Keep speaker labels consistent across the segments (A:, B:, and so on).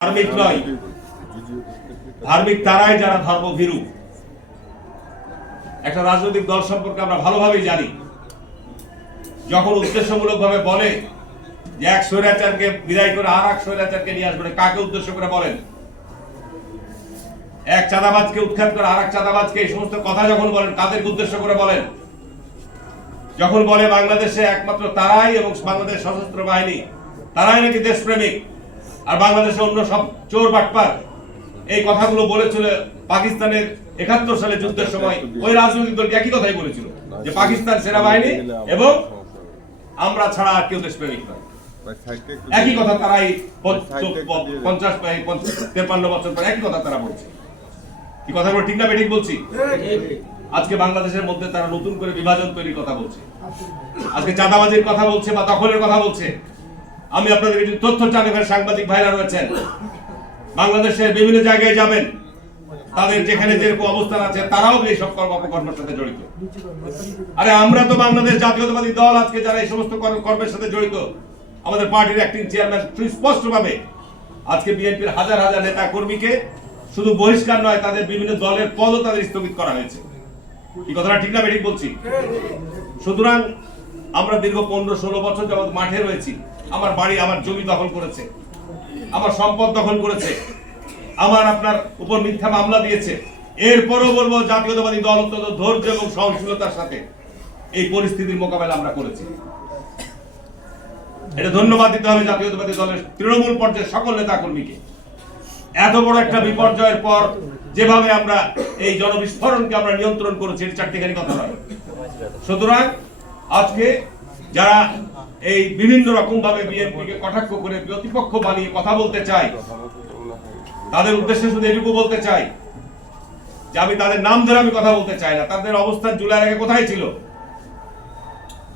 A: ধার্মিক নয়। ধার্মিক তারাই যারা ধর্মভীরু। একটা রাজনৈতিক দল সম্পর্কে আমরা জানি। যখন বলে যে এক স্বৈরাচারকে বিদায় করে আর এক স্বৈরাচারকে নিয়ে আসবে, কাকে উদ্দেশ্য করে বলেন? এক চাঁদাবাজকে উৎখাত করে আর এক চাঁদাবাজকে এই সমস্ত কথা যখন বলেন, কাদেরকে উদ্দেশ্য করে বলেন? যখন বলে বাংলাদেশে একমাত্র তারাই এবং বাংলাদেশ সশস্ত্র বাহিনী, তারাই নাকি দেশপ্রেমিক? আর বাংলাদেশে অন্য সব চোর বাটপার। এই কথাগুলো বলেছিল পাকিস্তানের একাত্তর সালে যুদ্ধের সময়। ওই রাজনৈতিক দলটি একই কথাই বলেছিল, যে পাকিস্তান সেনাবাহিনী এবং আমরা ছাড়া আর কেউ দেশপ্রেমিক নয়। একই কথা তারা এই প- প- পঞ্চাশ পঞ্চাশ তেপান্ন বছর পর একই কথা তারা বলছে। কি কথাগুলো ঠিক না বেঠিক বলছি? আজকে বাংলাদেশের মধ্যে তারা নতুন করে বিভাজন তৈরির কথা বলছে। আজকে চাঁদাবাজির কথা বলছে বা দখলের কথা বলছে। আমি আপনাদের কিছু তথ্য চান এখানে সাংবাদিক ভাইরা রয়েছেন। বাংলাদেশের বিভিন্ন জায়গায় যাবেন। তাদের যেখানে যেরকম অবস্থান আছে, তারাও এই সব কর্ম অপকর্মের সাথে জড়িত। আরে আমরা তো বাংলাদেশ জাতীয়তাবাদী দল, আজকে যারা এই সমস্ত কর্মের সাথে জড়িত, আমাদের পার্টির অ্যাক্টিং চেয়ারম্যান সুস্পষ্ট ভাবে আজকে বিএনপির হাজার হাজার নেতা কর্মীকে শুধু বহিষ্কার নয়, তাদের বিভিন্ন দলের পদও তাদের স্থগিত করা হয়েছে। এই কথাটা ঠিক না ঠিক বলছি? সুতরাং আমরা দীর্ঘ পনেরো ষোলো বছর যাবৎ মাঠে রয়েছি। আমার বাড়ি, আমার জমি দখল করেছে। আমার সম্পদ দখল করেছে। আমার আপনার উপর মিথ্যা মামলা দিয়েছে। এরপরও বলব, জাতীয়তাবাদী দল অত্যন্ত ধৈর্য এবং সহনশীলতার সাথে এই পরিস্থিতির মোকাবেলা আমরা করেছি। এটা ধন্যবাদ দিতে হবে জাতীয়তাবাদী দলের তৃণমূল পর্যায়ের সকল নেতা কর্মীকে এত বড় একটা বিপর্যয়ের পর যেভাবে আমরা এই জনবিস্ফোরণকে আমরা নিয়ন্ত্রণ করেছি, এটা চারটিখানি কথা নয়। সুতরাং আজকে যারা এই বিভিন্ন রকম ভাবে বিএনপিকে কটাক্ষ করে প্রতিপক্ষ বানিয়ে কথা বলতে চায়, তাদের উদ্দেশ্যে শুধু এটুকু বলতে চাই যে আমি তাদের নাম ধরে আমি কথা বলতে চাই না। তাদের অবস্থান জুলাইয়ের আগে কোথায় ছিল?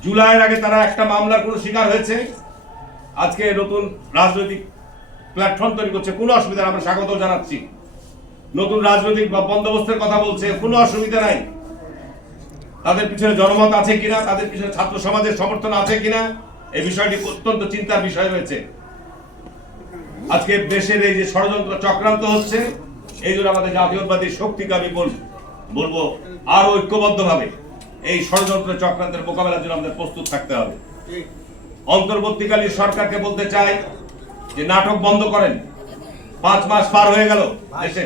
A: জুলাইয়ের আগে তারা একটা মামলার কোনো শিকার হয়েছে? আজকে নতুন রাজনৈতিক প্ল্যাটফর্ম তৈরি করছে, কোনো অসুবিধা আমরা স্বাগত জানাচ্ছি। নতুন রাজনৈতিক বন্দোবস্তের কথা বলছে, কোনো অসুবিধা নাই। তাদের পিছনে জনমত আছে কিনা, তাদের পিছনে ছাত্র সমাজের সমর্থন আছে কিনা, এই বিষয়টি অত্যন্ত চিন্তার বিষয় রয়েছে আজকে দেশের এই যে ষড়যন্ত্র চক্রান্ত হচ্ছে, এই জন্য আমাদের জাতীয়তাবাদী শক্তিকে আমি বল, বলব আর ঐক্যবদ্ধভাবে এই ষড়যন্ত্র চক্রান্তের মোকাবেলার জন্য আমাদের প্রস্তুত থাকতে হবে। অন্তর্বর্তীকালীন সরকারকে বলতে চাই যে নাটক বন্ধ করেন। পাঁচ মাস পার হয়ে গেল দেশে।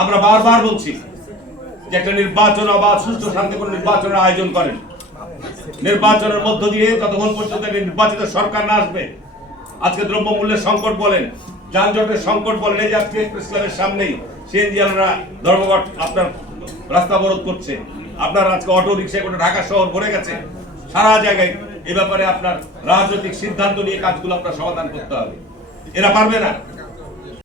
A: আমরা বারবার বলছি যে একটা নির্বাচন অবাধ, সুষ্ঠু, শান্তিপূর্ণ নির্বাচনের আয়োজন করেন। নির্বাচনের মধ্য দিয়ে যতক্ষণ পর্যন্ত নির্বাচিত সরকার না আসবে। আজকে দ্রব্যমূল্যের সংকট বলেন, যানজটের সংকট বলেন, এই আজকে প্রেস ক্লাবের সামনেই সিএনজিয়ালরা ধর্মঘট আপনার রাস্তা অবরোধ করছে। আপনার আজকে অটো রিক্সা করে ঢাকা শহর ভরে গেছে। সারা জায়গায় এ ব্যাপারে আপনার রাজনৈতিক সিদ্ধান্ত নিয়ে কাজগুলো আপনার সমাধান করতে হবে। এরা পারবে না।